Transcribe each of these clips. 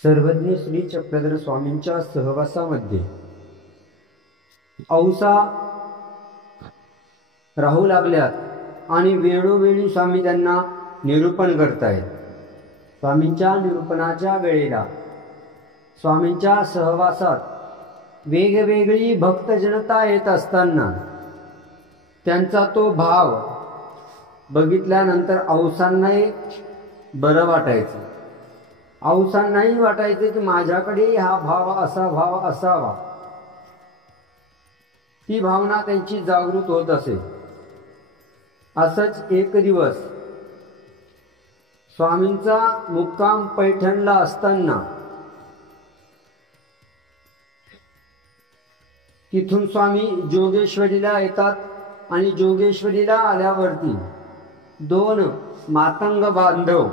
सर्वज्ञ श्री चक्रधर स्वामींच्या सहवासामध्ये औसा राहू लागल्यात आणि वेळोवेळी स्वामी त्यांना निरूपण करतायत। स्वामींच्या निरूपणाच्या वेळेला स्वामींच्या सहवासात वेगवेगळी भक्त जनता येत असताना त्यांचा तो भाव बघितल्यानंतर औसांनाही बरं वाटायचं। औसांनाही वाटायचं की माझ्याकडे हा भाव असावा। ती भावना त्यांची जागृत होत असे। असंच एक दिवस स्वामींचा मुक्काम पैठणला असताना तिथून स्वामी जोगेश्वरीला येतात आणि जोगेश्वरीला आल्यावरती दोन मातंग बांधव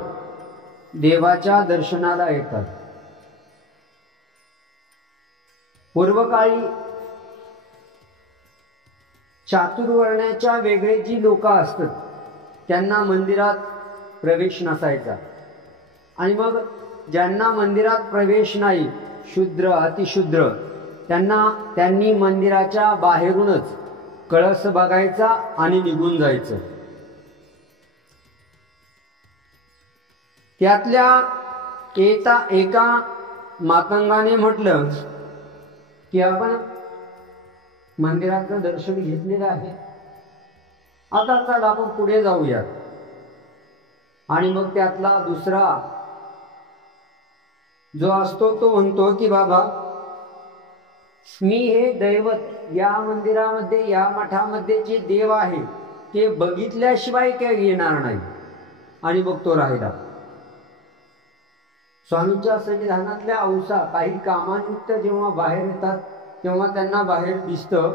देवाच्या दर्शनाला येतात। पूर्वकाळी चातुर्वर्ण्याच्या वेगळे जी लोक असतात त्यांना मंदिरात प्रवेश नसायचा आणि मग ज्यांना मंदिरात प्रवेश नाही, शूद्र अतिशूद्र, त्यांनी मंदिराच्या बाहेरूनच कळस बघायचा आणि निघून जायचं। त्यातल्या एका मातंगाने म्हटलं की आपण मंदिराचं दर्शन घेतलेलं आहे, आता चला आपण पुढे जाऊयात। आणि मग त्यातला दुसरा जो असतो तो म्हणतो की बाबा मी हे दैवत या मंदिरामध्ये या मठामध्ये जे देव आहे ते बघितल्याशिवाय काही येणार नाही। आणि मग तो राहिला। स्वामींच्या संविधानातल्या औसा काही कामानिमित्त जेव्हा बाहेर येतात तेव्हा त्यांना बाहेर दिसतं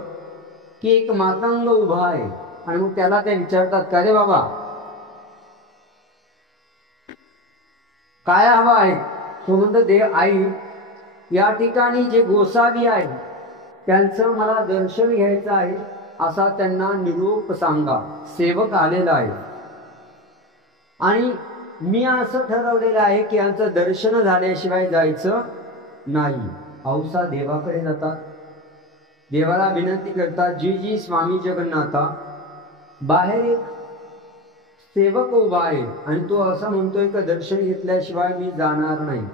की एक मातंग उभा आहे आणि मग त्याला ते विचारतात का रे बाबा काय हवं आहे? तो म्हणतो देव आई या ठिकाणी जे गोसावी आहे त्यांचं मला दर्शन घ्यायचं आहे असा त्यांना निरोप सांगा, सेवक आलेला आहे आणि मी असं ठरवलेलं आहे की यांचं दर्शन झाल्याशिवाय जायचं नाही। औसा देवाकडे जातात, देवाला विनंती करतात, जी स्वामी जगन्नाथा बाहेर एक सेवक उभा आहे आणि तो असं म्हणतोय की दर्शन घेतल्याशिवाय मी जाणार नाही।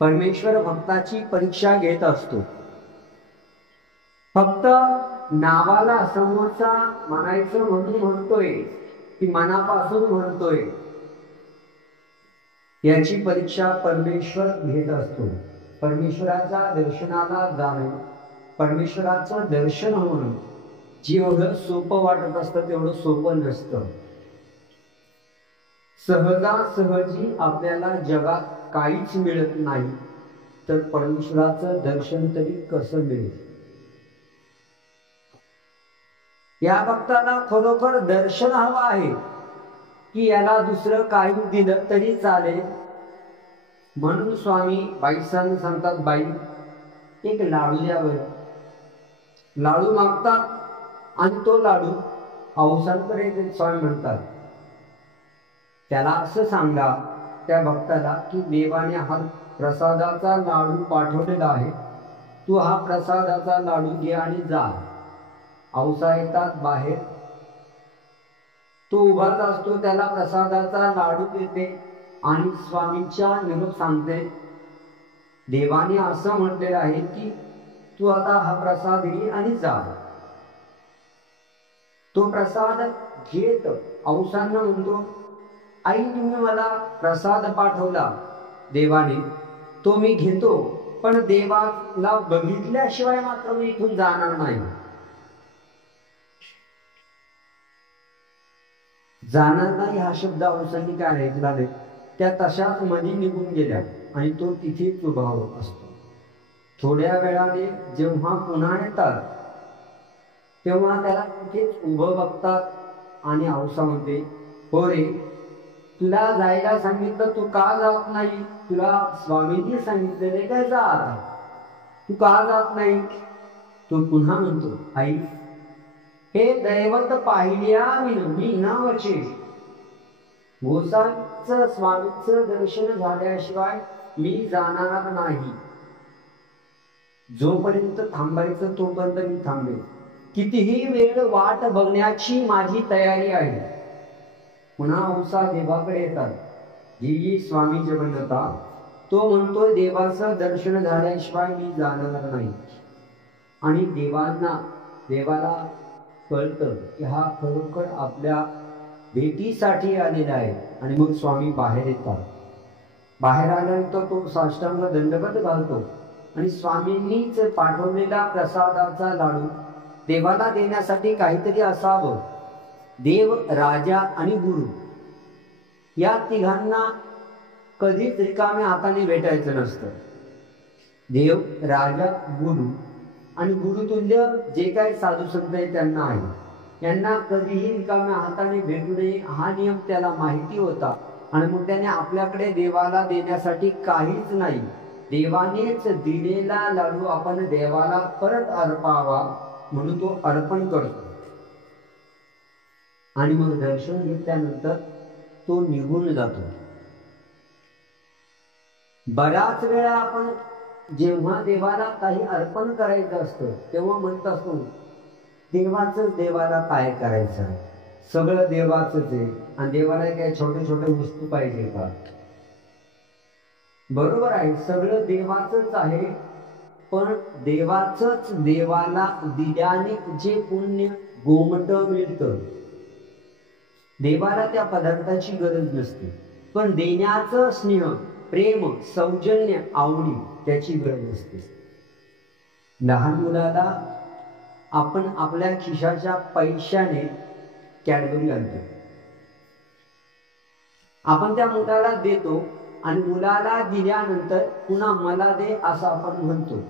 परमेश्वर भक्ताची परीक्षा घेत असतो। फक्त नावाला समोरचा म्हणायचं म्हणून म्हणतोय की मनापासून म्हणतोय याची परीक्षा परमेश्वर घेत असतो। परमेश्वराच्या दर्शनाला जाणे, परमेश्वराचं दर्शन होणं जेवढं सोपं वाटत असतं तेवढं सोपं नसतं। सहजासहजी आपल्याला जगात काहीच मिळत नाही तर परमेश्वराचं दर्शन तरी कसं मिळेल? या भक्ताला खरोखर दर्शन हवं आहे की याला दुसरं काही दिलं तरी चालेल। म्हणून स्वामी बाईसांना सांगतात, बाई एक लाडू द्यावं। लाडू मागतात आणि तो लाडू औसांकडे स्वामी म्हणतात त्याला असं सांगा त्या भक्ताला की देवाने हा प्रसादाचा लाडू पाठवलेला आहे, तू हा प्रसादाचा लाडू घे आणि जा। औसा येतात बाहेर, तो उभाच असतो, त्याला प्रसादाचा लाडू देते आणि स्वामींच्या निरोप सांगते, देवाने असं म्हटलेलं आहे की तू आता हा प्रसाद घे आणि जा। तो प्रसाद घेत औसांना म्हणतो, आई तुम्ही मला प्रसाद पाठवला देवाने, तो मी घेतो, पण देवाला बघितल्याशिवाय मात्र मी इथून जाणार नाही। जाणार नाही हा शब्द औसांनी काय ऐकला नाही, त्या तशाच मध्ये निघून गेल्या आणि तो तिथेच उभा असतो। थोड्या वेळाने जेव्हा पुन्हा येतात तेव्हा त्याला तिथेच उभं बघतात आणि औसा म्हणते, हो रे तुला जायला सांगितलं, तू का जात नाही? तुला स्वामींनी सांगितलेले काय जा, तू का जात नाही? तो पुन्हा म्हणतो, आई हे दैवत पाहिल्या मी नावाचे गोसाईंचं स्वामींचं दर्शन झाल्याशिवाय मी जाणार नाही. जोपर्यंत थांबायचं तोपर्यंत मी थांबेन. कितीही वेळ वाट बघण्याची माझी तयारी आहे. पुन्हा औसा देवाकडे येतात. जी स्वामी जगन्नाथा तो म्हणतोय देवाचं दर्शन झाल्याशिवाय मी जाणार नाही. आणि देवाला कळतं की हा खरोखर आपल्या भेटीसाठी आलेला आहे. आणि मग स्वामी बाहेर येतात. बाहेर आल्यानंतर तो साष्टांग दंडवत घालतो आणि स्वामींनीच पाठवलेला प्रसादाचा लाडू देवाला देण्यासाठी काहीतरी असावं. देव, राजा आणि गुरु या तिघांना कधीच रिकाम्या हाताने भेटायचं नसतं. देव, राजा, गुरु आणि गुरुतुल्य जे काही साधू संत आहेत त्यांना आहे. यांना कधीही रिकाम्या हाताने भेटू नये हा नियम त्याला माहिती होता. आणि मग त्याने आपल्याकडे देवाला देण्यासाठी काहीच नाही, देवानेच दिलेला लाडू आपण देवाला परत अर्पावा म्हणून तो अर्पण करतो. आणि मग दर्शन घेतल्यानंतर तो निघून जातो. बराच वेळा आपण जेव्हा देवाला काही अर्पण करायचं असतं तेव्हा म्हणत असतो देवाचंच देवाला काय करायचं आहे, सगळं देवाचंच आहे आणि देवाला काय छोटे छोटे वस्तू पाहिजे का? बरोबर आहे, सगळं देवाचंच आहे. पण देवाचंच देवाला दिल्याने जे पुण्य गोमट मिळतं, देवाला त्या पदार्थाची गरज नसते. पण देण्याचं स्नेह, प्रेम, सौजन्य, आवडी त्याची गरज असते. लहान मुलाला आपण आपल्या खिशाच्या पैशाने कॅडबरी आणतो. आपण त्या मुलाला देतो आणि मुलाला दिल्यानंतर पुन्हा मला दे असं आपण म्हणतो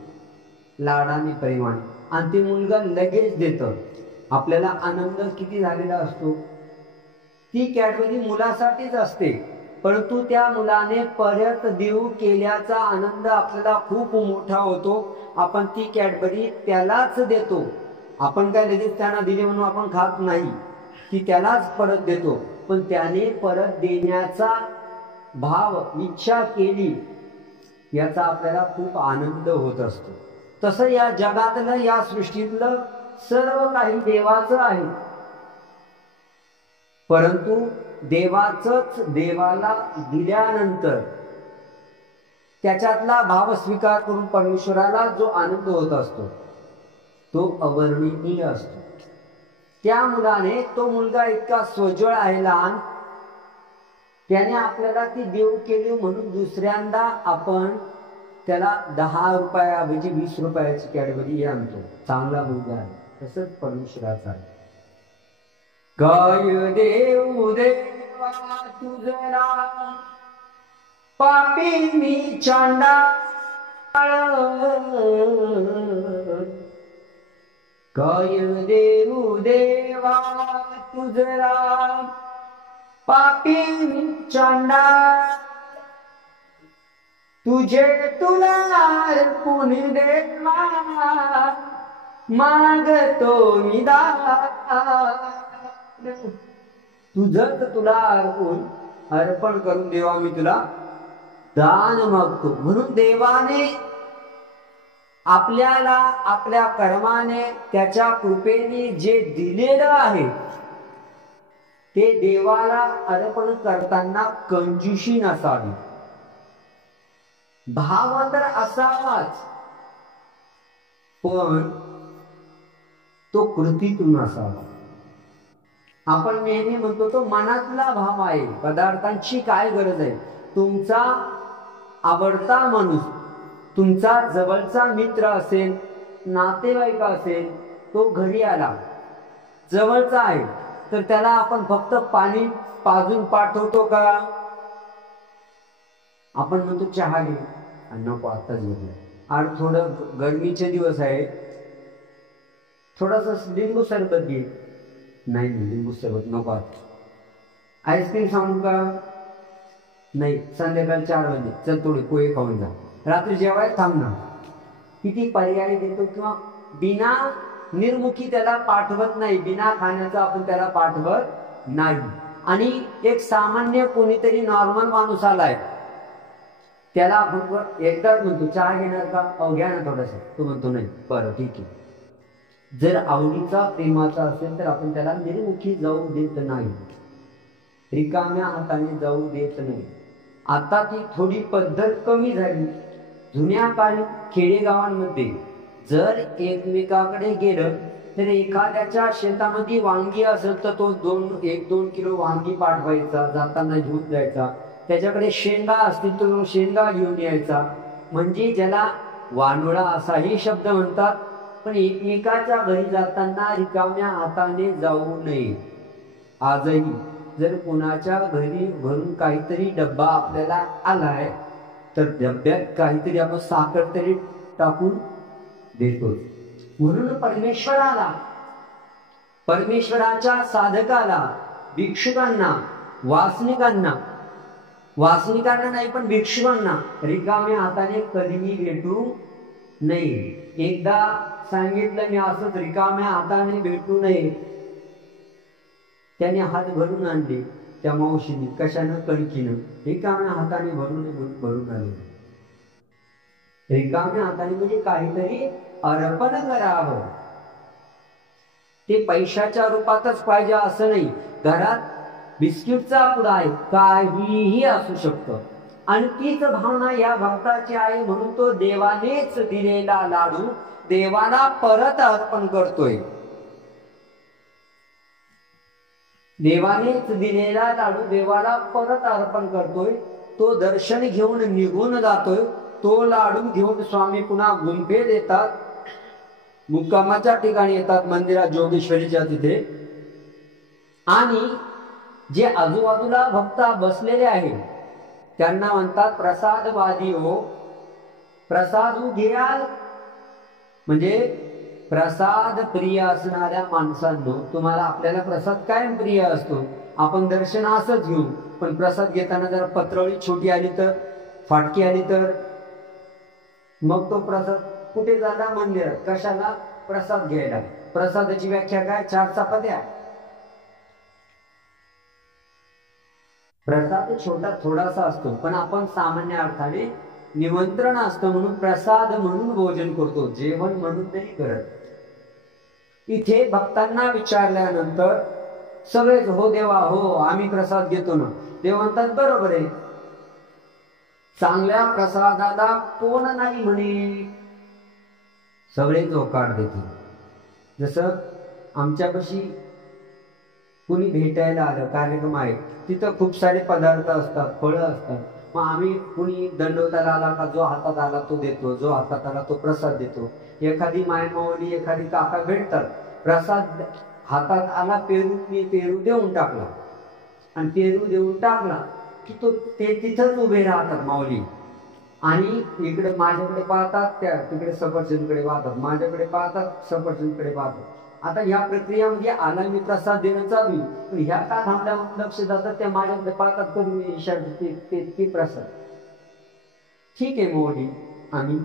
लाडाने, प्रेमाने, आणि ते मुलगा लगेच देतं. आपल्याला आनंद किती झालेला असतो. ती कॅडबरी मुलासाठीच असते, परंतु त्या मुलाने परत देऊ केल्याचा आनंद आपल्याला खूप मोठा होतो. आपण ती कॅडबरी त्यालाच देतो. आपण काय लगेच त्यांना दिली म्हणून आपण खात नाही, ती त्यालाच परत देतो. पण त्याने परत देण्याचा भाव, इच्छा केली याचा आपल्याला खूप आनंद होत असतो. तसं या जगातलं, या सृष्टीतलं सर्व काही देवाचं आहे. परंतु देवाचंच देवाला दिल्यानंतर त्याच्यातला भाव स्वीकार करून परमेश्वराला जो आनंद होत असतो तो अवर्णनीय असतो. त्या मुलाने, तो मुलगा इतका सोज्वळ आहे, लहान, त्याने आपल्याला ती देव केली म्हणून दुसऱ्यांदा आपण त्याला 10 रुपयाऐवजी 20 रुपयाची कॅडबरी आणतो. चांगला मुलगा आहे. तसंच परमेश्वराचा आहे. काय देऊ देवा तुझं नाम, पापी मी चांडाळ. काय देऊ देवा तुझं नाम, पापी मी चांडाळ. तुझे तुला अर्पून देवा मागतो मी दान. तुझंच तुला अर्पण करून देवा मी तुला दान मागतो. म्हणून देवाने आपल्याला आपल्या कर्माने, त्याच्या कृपेने जे दिलेलं आहे ते देवाला अर्पण करताना कंजूशी नसावी. भाव तर असावाच, पण तो कृतीतून असावा. आपण नेहमी म्हणतो तो मनातला भाव आहे. पदार्थांची काय गरज आहे? तुमचा आवडता माणूस, तुमचा जवळचा मित्र असेल, नातेवाईक असेल, तो घरी आला, जवळचा आहे, तर त्याला आपण फक्त पाणी पाजून पाठवतो का? आपण म्हणतो चहा घे, नको आत्ताच घेऊ, आणि थोडं गरमीचे दिवस आहे, थोडासा लिंबू सरबत घे, नाही लिंबू सरबत नको. आईस्क्रीम सांगू का? नाही, संध्याकाळी 4 वाजले, चल थोडे पोहे खाऊन जा, रात्री जेवायला थांब ना. किती पर्याय देतो. किंवा बिना निर्मुखी त्याला पाठवत नाही, बिना खाण्याचं आपण त्याला पाठवत नाही. आणि एक सामान्य कोणीतरी नॉर्मल माणूस आलाय, त्याला आपण एकदाच म्हणतो चहा घेणार का, अहो घ्या ना थोडंसं, तो म्हणतो नाही, बरं ठीक आहे. जर आवडीचा प्रेमाचा असेल तर आपण त्याला निर्मुखी जाऊ देत नाही, रिकाम्या हाताने जाऊ देत नाही. आता ती थोडी पद्धत कमी झाली. जुन्या काळी खेडेगावांमध्ये जर एकमेकाकडे गेलं तर एखाद्याच्या शेतामध्ये वांगी असेल तर तो 1-2 किलो वांगी पाठवायचा, जाताना घेऊन जायचा. त्याच्याकडे शेंगा असतील तर तो शेंगा घेऊन यायचा. म्हणजे ज्याला वानोळा असाही शब्द म्हणतात. पण एकमेकाच्या घरी जाताना रिकाम्या हाताने जाऊ नये. आजही जर कोणाच्या घरी भरून काहीतरी डब्बा आपल्याला आलाय तर डब्यात काहीतरी आपण साखर तरी टाकून देतो. म्हणून परमेश्वराच्या साधकाला, भिक्षुकांना, वासनिकांना नाही पण भिक्षुकांना रिकाम्या हाताने कधीही भेटू नये. एकदा सांगितलं मी असंच, रिकाम्या हाताने भेटू नये. त्याने हात भरून आणले त्या मावशीने, कशानं, कणकीनं. रिकाम्या हाताने भरून आले. रिकाम्या हाताने म्हणजे काहीतरी अर्पण करावं. ते पैशाच्या रूपातच पाहिजे असं नाही. घरात बिस्किटचा पुडा आहे, काहीही असू शकतं. आणि तीच भावना या भक्ताची आहे. म्हणून तो देवानेच दिलेला लाडू देवाला परत अर्पण करतोय. देवानेच दिलेला लाडू देवाला परत अर्पण करतोय. तो दर्शन घेऊन निघून जातोय. तो लाडू घेऊन स्वामी पुन्हा गुंफेत येतात, मुक्कामाच्या ठिकाणी येतात, मंदिरात जोगेश्वरीच्या तिथे. आणि जे आजूबाजूला भक्त बसलेले आहेत त्यांना म्हणतात प्रसादवादी हो. प्रसादू घ्याल म्हणजे प्रसाद प्रिय असणाऱ्या माणसांनो, तुम्हाला आपल्याला प्रसाद कायम प्रिय असतो. आपण दर्शन असंच घेऊ, पण प्रसाद घेताना जर पत्रळी छोटी आली तर, फाटकी आली तर, मग तो प्रसाद कुठे झाला, मंदिरात. कशाला, प्रसाद घ्यायला. प्रसादाची व्याख्या काय, 4 चपात्या. प्रसाद छोटा थोडासा असतो, पण आपण सामान्य अर्थाने निमंत्रण असतं म्हणून प्रसाद म्हणून भोजन करतो, जेवण म्हणून नाही करत. इथे भक्तांना विचारल्यानंतर सगळेच हो देवा हो, आम्ही प्रसाद घेतो ना. देव म्हणतात बरोबर आहे. चांगल्या प्रसादाला कोण नाही म्हणे. सगळे होकार देतील. जसं आमच्यापाशी कुणी भेटायला आलं, कार्यक्रम आहे, तिथं खूप सारे पदार्थ असतात, फळं असतात. मग आम्ही कुणी दंडवताला आला का जो हातात आला तो देतो, जो हातात आला तो प्रसाद देतो. एखादी मायमावली, एखादी काका भेटतात, प्रसाद हातात आला, मी पेरू देऊन टाकला. आणि पेरू देऊन टाकला की तो ते तिथंच उभे राहतात माऊली. आणि इकडे माझ्याकडे पाहतात, त्या तिकडे सफरचंदकडे पाहतात, माझ्याकडे पाहतात, सफरचंदकडे पाहतात. आता ह्या प्रक्रियामध्ये आला मी प्रसाद देणं चालू, पण ह्या का थांबल्या लक्ष जातात, त्या माझ्याकडे पाहतात, कधी मी इशारा ते प्रसाद. ठीक आहे माऊली, आम्ही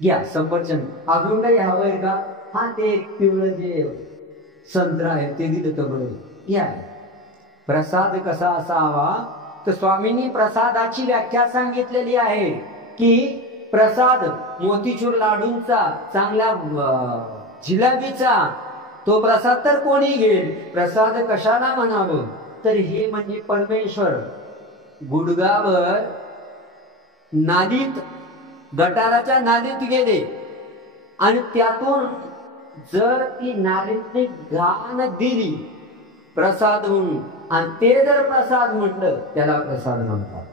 घ्या सफरचंद. अजून काही हवंय का, हा ते पिवळं जे संत्रा आहे ते दिलं तर बरोबर घ्या. प्रसाद कसा असावा, तर स्वामींनी प्रसादाची व्याख्या सांगितलेली आहे की प्रसाद मोतीचूर लाडूंचा, चांगल्या जिलेबीचा, तो प्रसाद तर कोणी घेईल. प्रसाद कशाला म्हणावं, तर हे म्हणजे परमेश्वर गुडगावर नालीत, गटाराच्या नालीत गेले आणि त्यातून जर ती नालीतली घाण दिली प्रसाद म्हणून, आणि ते जर प्रसाद म्हटलं त्याला प्रसाद म्हणतात.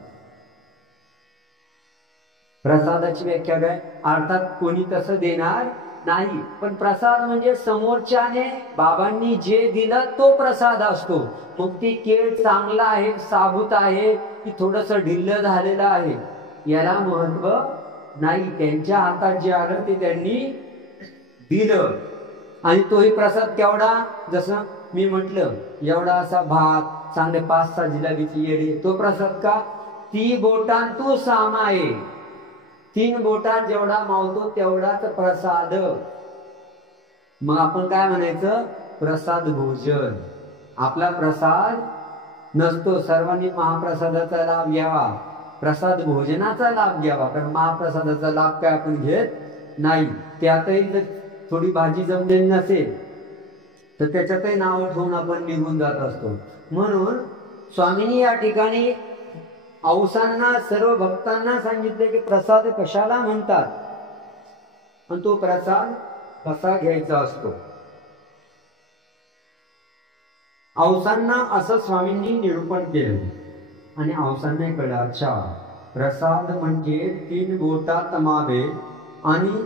प्रसादाची व्याख्या काय, अर्थात कोणी तसं देणार नाही, पण प्रसाद म्हणजे समोरच्याने बाबांनी जे दिलं तो प्रसाद असतो. मग ती केळ चांगला आहे, साबूत आहे, की थोडस ढिल्ल झालेलं आहे, याला महत्व नाही. त्यांच्या हातात जे आलं ते त्यांनी दिलं. आणि तोही प्रसाद केवढा, जसं मी म्हटलं एवढा असा भात, चांगले 5-6 जिलेबीची येडी, तो प्रसाद का, 3 बोटां तू सामाये, 3 बोटात जेवढा मावतो तेवढाच प्रसाद. मग आपण काय म्हणायचं, प्रसाद भोजन. आपला प्रसाद नसतो. सर्वांनी महाप्रसादाचा लाभ घ्यावा, प्रसाद भोजनाचा लाभ घ्यावा, कारण महाप्रसादाचा लाभ काय आपण घेत नाही. त्यातही जर थोडी भाजी जमलेली नसेल तर त्याच्यातही नाव ठेवून आपण निघून जात असतो. म्हणून स्वामींनी या ठिकाणी औसांना सर्व भक्तांना सांगितले की प्रसाद कशाला म्हणतात आणि तो प्रसाद कसा घ्यायचा असतो. औसांना असं स्वामींनी निरूपण केलं आणि औसांना कळलं, अच्छा प्रसाद म्हणजे 3 बोटा तमावे आणि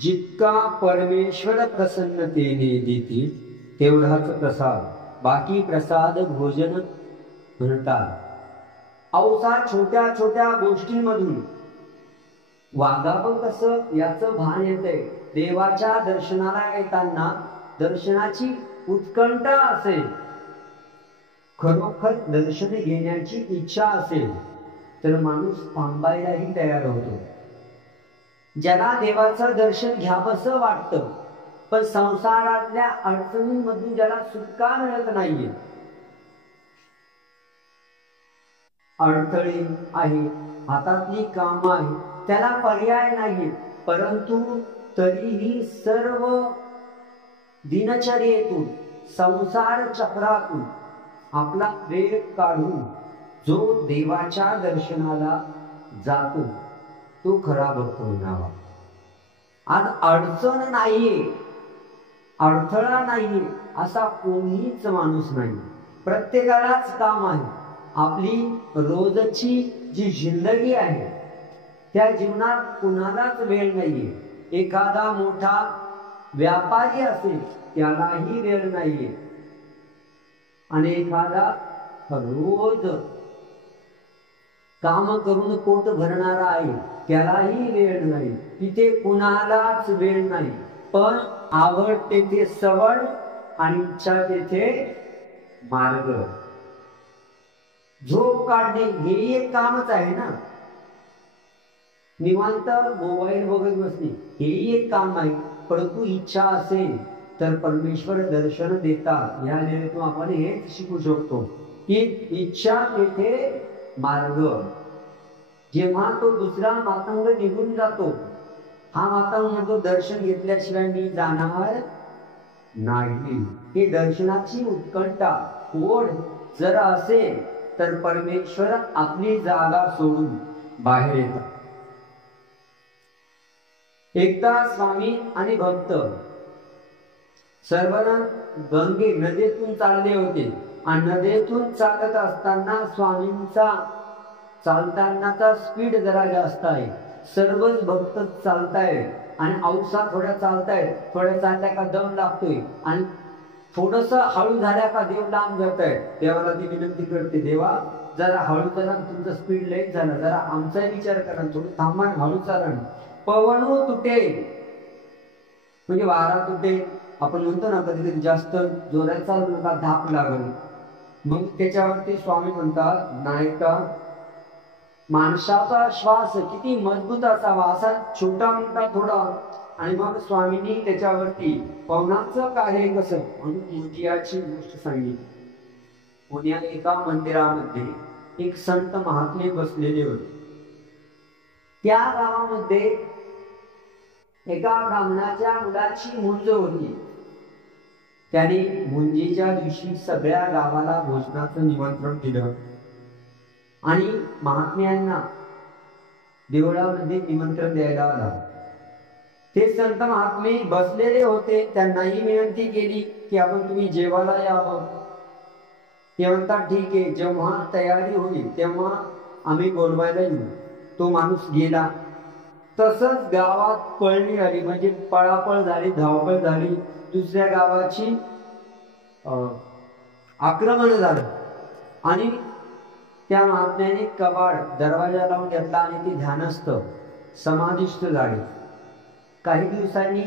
जितका परमेश्वर प्रसन्नतेने देतील तेवढाच प्रसाद, बाकी प्रसाद भोजन म्हणतात. औसा छोट्या छोट्या गोष्टींमधून वागावं कसं याचं भान येतंय. देवाच्या दर्शनाला येताना दर्शनाची उत्कंठा असेल, खरोखर दर्शन घेण्याची इच्छा असेल तर माणूस थांबायलाही तयार होतो. ज्याला देवाचं दर्शन घ्यावंसं वाटतं पण संसारातल्या अडचणींमधून ज्याला सुटका मिळत नाहीये, अडथळे आहे, हातातली कामं आहे, त्याला पर्याय नाही, परंतु तरीही सर्व दिनचर्येतून संसार चक्रातून आपला वेळ काढून जो देवाच्या दर्शनाला जातो तो खरा भक्त म्हणावा. आज अडचण नाहीये, अडथळा नाहीये असा कोणीच माणूस नाही. प्रत्येकालाच काम आहे. आपली रोजची जी जिंदगी आहे त्या जीवनात कुणालाच वेळ नाहीये. एखादा मोठा व्यापारी असेल त्यालाही वेळ नाहीये आणि एखादा रोज काम करून पोट भरणारा आहे त्यालाही वेळ नाही. तिथे कुणालाच वेळ नाही. पण आवड तेथे सवड आणि इच्छा तेथे मार्ग. झोप काढणे हे एक कामच आहे ना. निवांत मोबाईल बघत बसणे हेही एक काम आहे. परंतु इच्छा असेल तर परमेश्वर दर्शन देतात. या लेण्यातून आपण हे शिकू शकतो की इच्छा तेथे मार्ग. जेव्हा तो दुसरा मातंग निघून जातो, हा मातंग म्हणतो दर्शन घेतल्याशिवाय मी जाणार नाही. ही दर्शनाची उत्कंठा ओढ जर असेल तर परमेश्वर आपली जागा सोडून बाहेर येतात. एकदा स्वामी आणि भक्त सर्वजण गंगे नदीतून चालले होते आणि नदीतून चालत असताना स्वामींचा चालतानाचा स्पीड जरा जास्त आहे. सर्वच भक्त चालतायत आणि औसा थोड्या चालतायत. थोड्या चालल्या का दम लागतोय आणि थोडस हळू झाल्या का देव लांब जात आहे. देवाला ती विनंती करते, देवा जरा हळू चला, तुमचा स्पीड लेट झाला, जरा आमचा विचार करा, थोडं थांबा, हळू चाला. पवनो तुटे म्हणजे वारा तुटे. आपण म्हणतो ना कधी कधी जास्त जोरात चालू नका, धाप लागल. मग त्याच्यावरती स्वामी म्हणतात, नाही का माणसाचा श्वास किती मजबूत असावा, असा छोटा मोठा थोडा. आणि मग स्वामींनी त्याच्यावरती पवनाचं कार्य कसं म्हणून मोदियाची गोष्ट सांगितली. पुण्यात एका मंदिरामध्ये एक संत महात्मे बसलेले होते. त्या गावामध्ये एका ब्राह्मणाच्या मुलाची मुंज होती. त्याने मुंजीच्या दिवशी सगळ्या गावाला भोजनाचं निमंत्रण दिलं आणि महात्म्यांना देवळामध्ये निमंत्रण द्यायला आला. ते संत महात्मे बसलेले होते. त्यांनाही विनंती केली की आपण तुम्ही जेवायला यावं. ते म्हणतात ठीक आहे, जेव्हा तयारी होईल तेव्हा आम्ही बोलवायला येऊ. तो माणूस गेला. तसंच गावात पळणी झाली, म्हणजे पळापळ झाली, धावपळ झाली. दुसऱ्या गावाची आक्रमण झालं आणि त्या महात्म्याने कबाड दरवाजा लावून घेतला आणि ते ध्यानस्थ समाधिस्थ झाले. काही दिवसांनी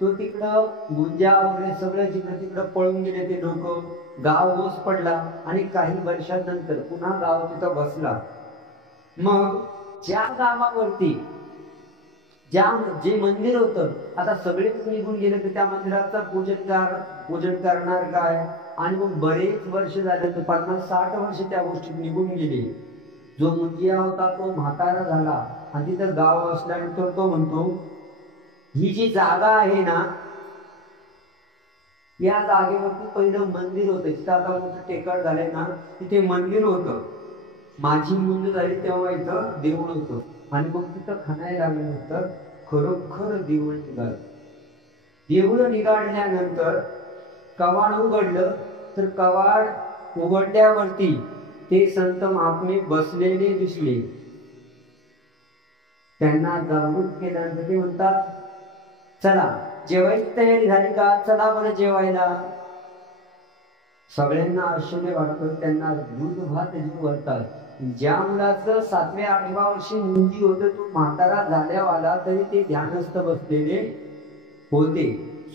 तो तिकडं गुंजा वगैरे सगळं जिकडं तिकडं पळून गेले ते लोक. गाव ओस पडला आणि काही वर्षांनंतर पुन्हा गाव तिथं बसला. मग ज्या गावावरती जे मंदिर होतं आता सगळेच निघून गेले तर त्या मंदिराचं पूजन करणार काय. आणि मग बरेच वर्ष झाले, 50-60 वर्ष त्या गोष्टीत निघून गेले. जो मुंजिया होता तो म्हातारा झाला आणि तिथं गाव असल्यानंतर तो म्हणतो, ही जी जागा आहे ना, या जागेवरती पहिलं मंदिर होतं. तिथं आता मोठं टेकड झालंय ना, तिथे मंदिर होतं. माझी मुंज झाली तेव्हा इथं देऊळ होतं. आणि मग तिथं खणायला लागल्यानंतर खरोखर देऊळ निघालं. देऊळ निघाल्यानंतर कवाड उघडलं, तर कवाड उघडल्यावरती ते संत महात्मे बसलेले दिसले. त्यांना जागृत केल्यानंतर ते म्हणतात, चला जेवायची तयारी झाली का, चला बरं जेवायला. सगळ्यांना आश्चर्य वाटतं. त्यांना दूध भात जेवतात. ज्या मुलाचं 7व्या-8व्या वर्षी मुंजी होतं, तो म्हातारा झाल्यावाला तरी ते ध्यानस्थ बसलेले होते.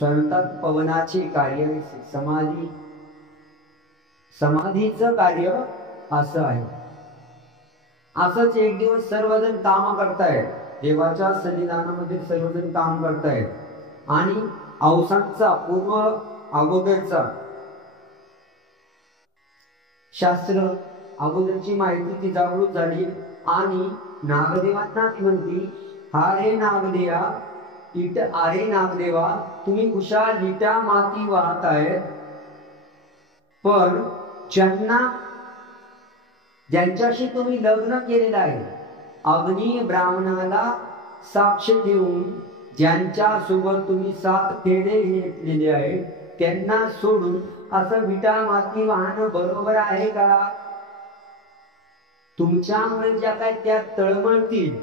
म्हणतात पवनाचे कार्य समाधीचं कार्य असं आहे. असंच एक दिवस सर्वजण काम करतायत, देवाच्या सन्निधानामध्ये सर्वजण काम करतायत आणि अवसांचा पूर्व अगोदरचा शास्त्र अगोदरची माहिती ती जागृत झाली. आणि नागदेवांना ती म्हणती, अरे नागदेवा, तुम्ही कुशाल विटा माती वाहतायत, पण ज्यांच्याशी तुम्ही लग्न केलेलं आहे, अग्नी ब्राह्मणाला साक्ष देऊन ज्यांच्या सोबत तुम्ही 7 फेरे घेतलेले आहेत, त्यांना सोडून असं विटा माती वाहणं बरोबर आहे का? तुमच्यामुळे ज्या काय त्या तळमळतील,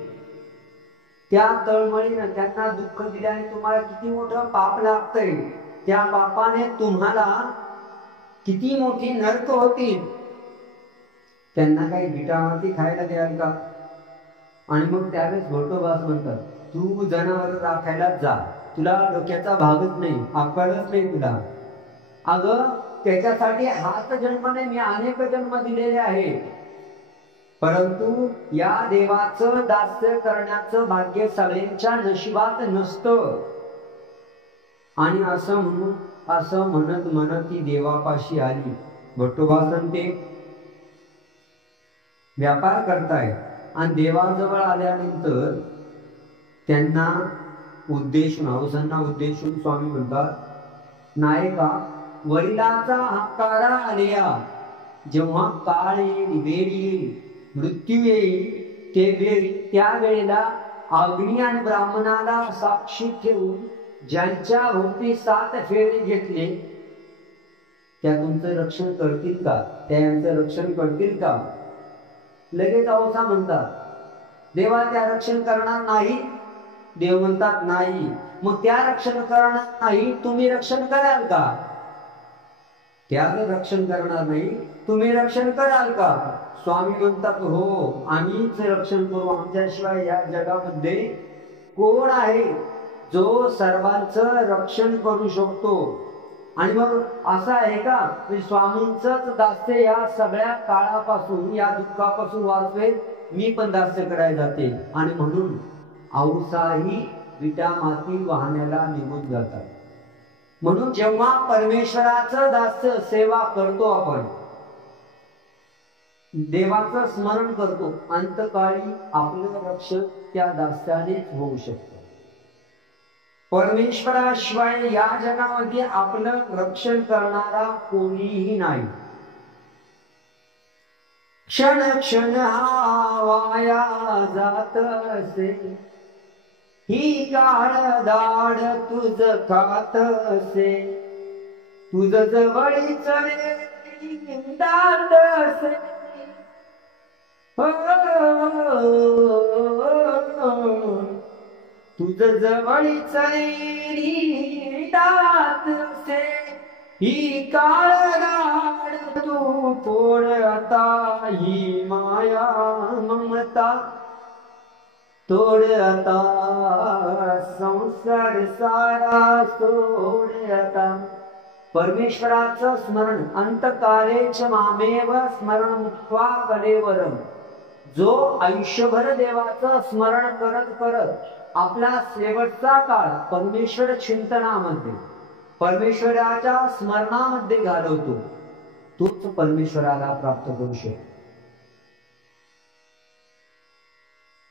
त्या तळमळीनं त्यांना दुःख दिल्याने तुम्हाला किती मोठं पाप लागतंय. त्या पापाने तुम्हाला किती मोठी नरक होतील. त्यांना काही विटा माती खायला द्याल का? आणि मग त्यावेळेस भट्टोबास म्हणतात, तू जनावर राखायला जा, तुला डोक्याचा भागच नाही, अक्कलच नाही तुला. अगं त्याच्यासाठी हाच जन्म नाही, मी अनेक जन्म दिलेले आहे, परंतु या देवाचं दास्य करण्याचं भाग्य सगळ्यांच्या नशिबात नसतं. आणि असं म्हणत ती देवापाशी आली. भट्टोबा सांगते, व्यापार करताय आणि देवाजवळ आल्यानंतर त्यांना उद्देशून स्वामी म्हणतात, नायका, वडिलाचा हकारा आलिया, जेव्हा काळ येईल, वेळ येईल, मृत्यू येईल, त्या वेळेला अग्नी आणि ब्राह्मणाला साक्षी ठेवून ज्यांच्या भोवती 7 फेरे घेतले, त्या तुमचं रक्षण करतील का? त्यांचं रक्षण करतील का? लगेच अवसा म्हणतात, देवा त्या रक्षण करणार नाही. देव म्हणतात नाही. मग त्या रक्षण करणार नाही, तुम्ही रक्षण कराल का? त्याचं रक्षण करणार नाही, तुम्ही रक्षण कराल का? स्वामी म्हणतात, हो, आम्हीच रक्षण करू. आमच्याशिवाय या जगामध्ये कोण आहे जो सर्वांचं रक्षण करू शकतो? आणि मग असं आहे का, स्वामींचंच दास्य या सगळ्या काळापासून, या दुःखापासून वाचवेल, मी पण दास्य करायला जाते. आणि म्हणून औसाही विटा माती वाहण्याला निघून जातात. म्हणून जेव्हा परमेश्वराचं दास्य सेवा करतो, आपण देवाचं स्मरण करतो, अंतकाळी आपलं रक्षण त्या दास्यानेच होऊ शकतं. परमेश्वराशिवाय या जगामध्ये आपलं रक्षण करणारा कोणीही नाही. क्षण क्षण हा वाया जात असे, ही काळ दाड तुझ खात असे, तुझ जवळीच दात असे, तुझ जवळीच दात असे, ही काळ दाड तू फोड आता, ही माया ममता तोड आता, संसार सारा सोड आता. परमेश्वराचं स्मरण, अंतकालेच मामेव स्मरण मुक्त्वा कलेवरम. जो आयुष्यभर देवाचं स्मरण करत करत आपला शेवटचा काळ परमेश्वर चिंतनामध्ये, परमेश्वराच्या स्मरणामध्ये घालवतो तोच परमेश्वराला प्राप्त करू शकतो.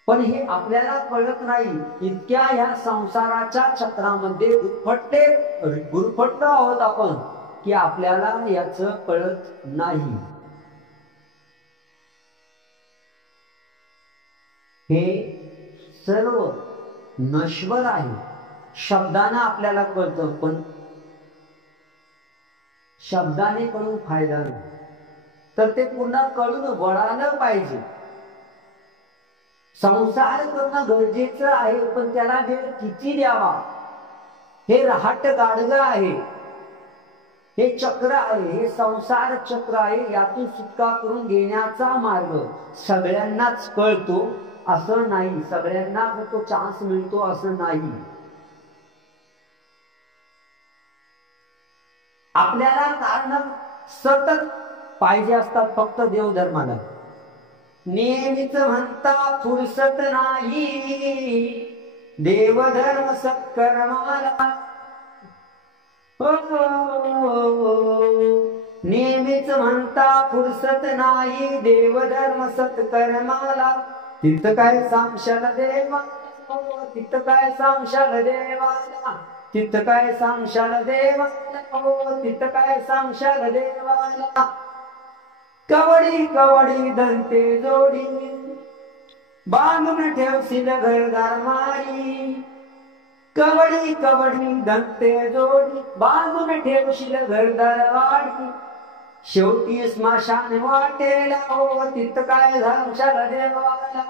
पण हे आपल्याला कळत नाही. इतक्या ह्या संसाराच्या चक्रामध्ये गुरफटलो आहोत आपण की आपल्याला याच कळत नाही. हे सर्व नश्वर आहे. शब्दाने आपल्याला कळतं, पण शब्दाने कळून फायदा नाही. तर ते पुन्हा कळून वळालं पाहिजे. संसार करणं गरजेचं आहे, पण त्याला वेळ किती द्यावा. हे रहाट गाडगं आहे, हे चक्र आहे, हे संसार चक्र आहे. यातून सुटका करून घेण्याचा मार्ग सगळ्यांनाच कळतो असं नाही, सगळ्यांनाच तो चान्स मिळतो असं नाही. आपल्याला कारण सतत पाहिजे असतात फक्त देवधर्माला. नेहमीच म्हणता फुरसत नाही देवधर्म सत्कर्माला. नेहमीच म्हणता फुरसत नाही देवधर्म सत्कर्माला. तिथं काय सांगशाल देवा, तिथं काय सांगशाल देवाला, तिथं काय सांगशाल देवाला, तिथं काय सांगशाल देवाला. कवडी कवडी धनते जोडी बांधून ठेवशील घरदार मारी. कवडी कवडी धनते जोडी बांधून ठेवशील घरदार वाडी. शेवटी स्मशान वाटेला हो तिथं काय सांगशाल देवाला.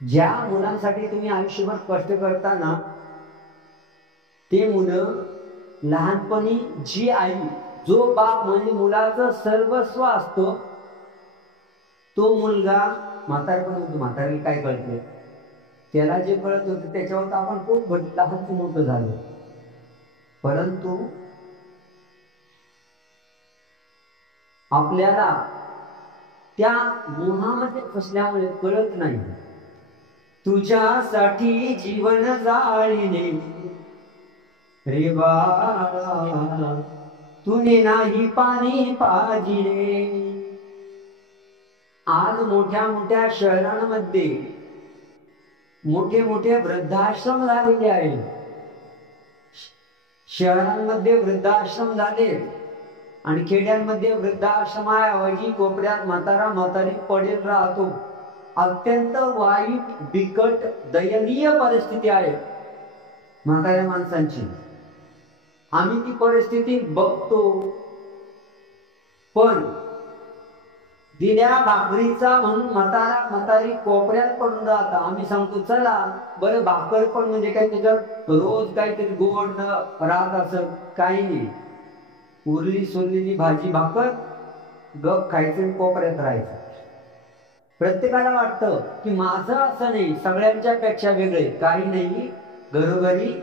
ज्या मुलांसाठी तुम्ही आयुष्यभर कष्ट करता ना, ते मुलं लहानपणी जी आई, जो बाप म्हणजे मुलाचं सर्वस्व असतो, तो मुलगा म्हातारपण, म्हातारी काय कळते, त्याला जे कळत होतं त्याच्यावर आपण खूप लहान मोठं झालो. परंतु आपल्याला त्या मोहामध्ये फसल्यामुळे कळत नाही. तुझ्यासाठी जीवन जाळीने रे बाळा, तुने नाही पाणी पाजिले. आज मोठ्या मोठ्या शहरांमध्ये मोठे मोठे वृद्धाश्रम झालेले आहेत. शहरांमध्ये वृद्धाश्रम झाले आणि खेड्यांमध्ये वृद्धाश्रमाऐवजी कोपऱ्यात म्हातारा म्हातारी पडेल राहतो. अत्यंत वाईट, बिकट, दयनीय परिस्थिती आहे म्हाताऱ्या माणसांची. आम्ही ती परिस्थिती बघतो, पण दिल्या भाकरीचा म्हणून म्हातारा म्हातारी कोपऱ्यात पडून राहता. आम्ही सांगतो चला बरं भाकर पण म्हणजे काय, त्याच्यात रोज काहीतरी गोड राहत असं काही नाही. उरली सोललेली भाजी भाकर गप खायचं, कोपऱ्यात राहायचं. प्रत्येकाला वाटतं की माझं असं नाही, सगळ्यांच्या पेक्षा वेगळे. काही नाही, घरोघरी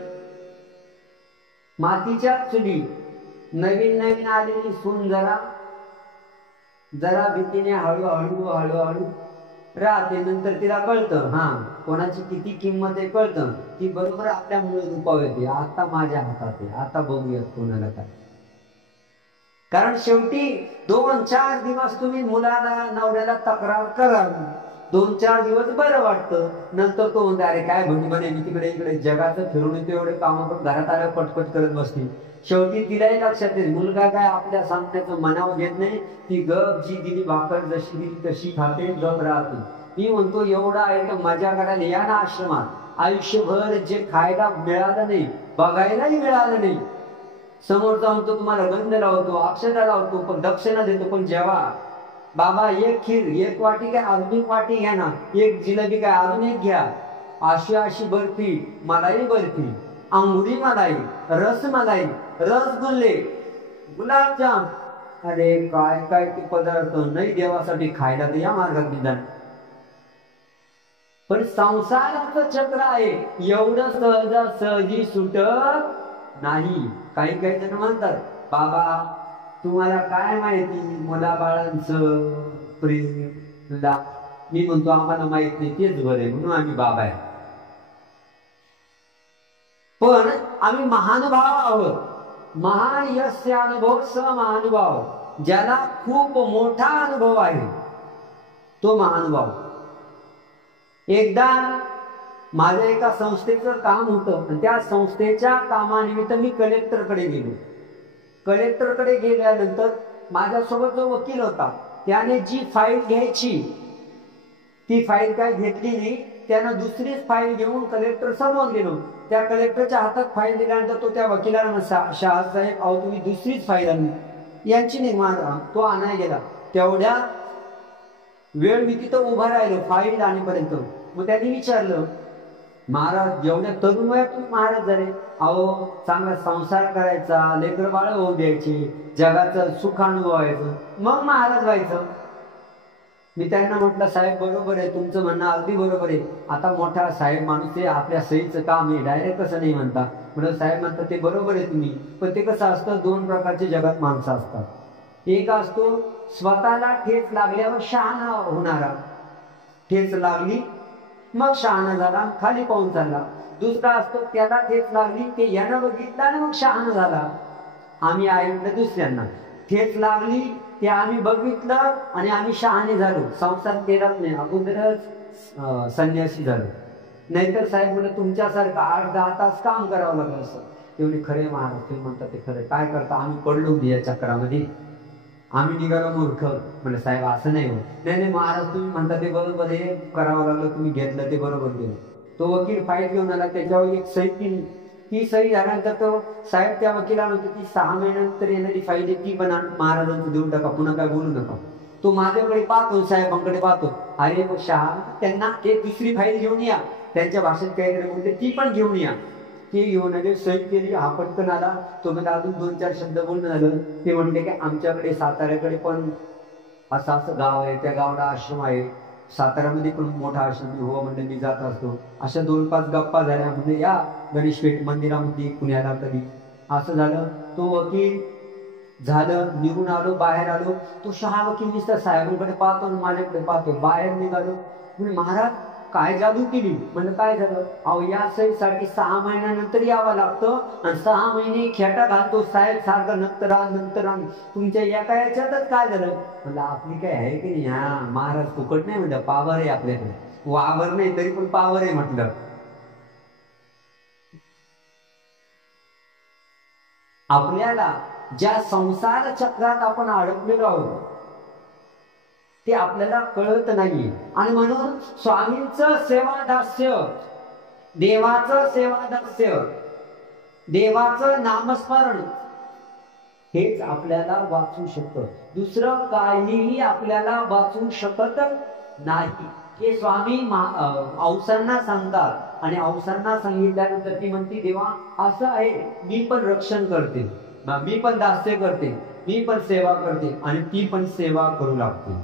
मातीच्या चुली, नवीन नवीन आलेली सून जरा जरा भीतीने हळूहळू हळूहळू राहते. नंतर तिला कळतं हा कोणाची किती किंमत आहे कळतं. ती बरोबर आपल्या मुळे रूपावर येते. आता माझ्या हातात आहे, आता बघूयात कोणाला काय. कारण शेवटी 2-4 दिवस तुम्ही मुलाला नवऱ्याला तक्रार कराल, 2-4 दिवस बरं वाटतं. नंतर तो म्हणतो अरे काय भणी म्हणे मी तिकडे इकडे जगाचं फिरून येतो, एवढे काम पण घरात आल्या पटपट करत बसते. शेवटी तिलाही लक्षात येईल मुलगा काय आपल्या सांगण्याचं मनावर घेत नाही. ती गप जी दिली भाकर जशी दिली तशी खाते, गप राहते. मी म्हणतो एवढा आहे तर मजा करायला या ना आश्रमात. आयुष्यभर जे खायला मिळालं नाही, बघायलाही मिळालं नाही. समोर जाऊन तो तुम्हाला गंध लावतो, अक्षता लावतो, पण दक्षिणा देतो. पण जेव्हा बाबा एक खीर, एक वाटी काय अजून एक वाटी घ्या ना, एक जिलेबी काय अजून एक घ्या, अशी अशी बर्फी, मलाई बर्फी, अंगुरी मलाई, रस मलाई, रसगुल्ले, गुलाबजाम, अरे काय काय ते पदार्थ नाही देवासाठी खायला तर या मार्गात निदान. पण संसाराचं चक्र आहे, एवढं सहजासहजी सुटत नाही. काही काही जण म्हणतात बाबा तुम्हाला काय माहिती मुला बाळांचं प्रेम. मी म्हणतो आम्हाला माहित नाही, तेच बरं आहे म्हणून आम्ही बाबा आहे. पण आम्ही महानुभाव आहोत। महान यस्य अनुभव स महानुभाव, ज्याला खूप मोठा अनुभव आहे तो महानुभाव। एकदा माझ्या एका संस्थेचं काम होतं आणि त्या संस्थेच्या कामानिमित्त मी कलेक्टरकडे गेलो। कलेक्टरकडे गेल्यानंतर माझ्यासोबत जो वकील होता त्याने जी फाईल घ्यायची ती फाईल काय घेतली नाही, त्यानं दुसरीच फाईल घेऊन कलेक्टर समोर गेलो। त्या कलेक्टरच्या हातात फाईल दिल्यानंतर तो त्या वकिलाला म्हणला, शहासाहेब अहो तुम्ही दुसरीच फाईल आणली, यांची नाही मारा। तो आणायला गेला, तेवढ्या वेळ मी तिथं उभा राहिलो फाईल आणीपर्यंत। मग त्यांनी विचारलं, महाराज जेवढ्या तरुण वयात तुम्ही महाराज झाले, अहो चांगला संसार करायचा, लेकर बाळ होऊ द्यायची, जगाचं सुख अनुभवायचं, मग महाराज व्हायचं। मी त्यांना म्हटलं, साहेब बरोबर आहे, तुमचं म्हणणं अगदी बरोबर आहे। आता मोठा साहेब माणूस आहे, आपल्या सहीचं काम आहे, डायरेक्ट कसं नाही म्हणता। म्हणलं साहेब म्हणतात ते बरोबर आहे तुम्ही, पण ते कसं असतं, दोन प्रकारचे जगात माणसं असतात। एक असतो स्वतःला ठेच लागल्यावर शहाणा होणारा, ठेच लागली मग शहाणा झाला, खाली पाहून चालला। दुसरा असतो त्याला ठेच लागली, ते यानं बघितलं आणि मग शहाणा झाला। आम्ही ऐकलं दुसऱ्यांना, ठेच लागली ते आम्ही बघितलं आणि आम्ही शहाणे झालो, संसार केलाच नाही, अगोदरच संन्यासी झालो। नाहीतर साहेब म्हणजे तुमच्यासारखं 8-10 तास काम करावं लागलं असं। तेवढे खरे महाराज तुम्ही म्हणता ते खरं, काय करता आम्ही पडलो या चक्रामध्ये, आम्ही निघालो मूर्ख। म्हणजे साहेब असं नाही हो, नाही नाही महाराज तुम्ही म्हणता ते बरोबर आहे, करावं लागलं, तुम्ही घेतलं ते बरोबर केलं। तो वकील फाईल घेऊन आला, त्याच्यावर एक सही केली, ती सही झाल्यानंतर तो साहेब त्या वकिला म्हणतो ती 6 महिन्यानंतर येणारी फाईल आहे ती पण महाराजांचं देऊन टाका, पुन्हा काय बोलू नका। तो माझ्याकडे पाहतो, साहेबांकडे पाहतो, अरे शहा त्यांना ते दुसरी फाईल घेऊन या, त्यांच्या भाषेत काहीतरी बोलते ती पण घेऊन या। ती घेऊन आले, सही केली, हा पटकन आला। तो म्हणजे अजून 2-4 शब्द बोलणं झालं। ते म्हणले की आमच्याकडे साताऱ्याकडे पण असं असं गाव आहे, त्या गावाला आश्रम आहे, साताऱ्यामध्ये पण मोठा आश्रम हो म्हणजे मी जात असतो। अशा 2-5 गप्पा झाल्या, म्हणजे या गणेशपेठ मंदिरामध्ये पुण्याला कधी असं झालं। तो वकील झालं, निघून आलो, बाहेर आलो, तो शहा वकील नुसता साहेबांकडे पाहतो आणि माझ्याकडे पाहतो। बाहेर निघालो, म्हणजे महाराज काय जादू केली? म्हणजे काय झालं, अहो या सहीसाठी 6 महिन्यानंतर यावं लागतं आणि 6 महिने खेटा घालतो साहेब सारखं, नंतर तुमच्या एका याच्यातच काय झालं? म्हणलं आपली काय आहे की नाही, हा महाराज फुकट नाही, म्हणलं पावर आहे आपल्याकडे, वावर नाही तरी पण पावर आहे म्हटलं। आपल्याला ज्या संसार चक्रात आपण अडकलेलो आहोत ते आपल्याला कळत नाही, आणि म्हणून स्वामींचं सेवादास्य, देवाचं सेवादास्य, देवाचं नामस्मरण हेच आपल्याला वाचू शकतं, दुसरं काहीही आपल्याला वाचू शकत नाही। हे स्वामी औसांना सांगतात, आणि औसांना सांगितल्यानंतर ती म्हणती देवा असं आहे, मी पण रक्षण करते, मी पण दास्य करते, मी पण सेवा करते, आणि ती पण सेवा करू लागते।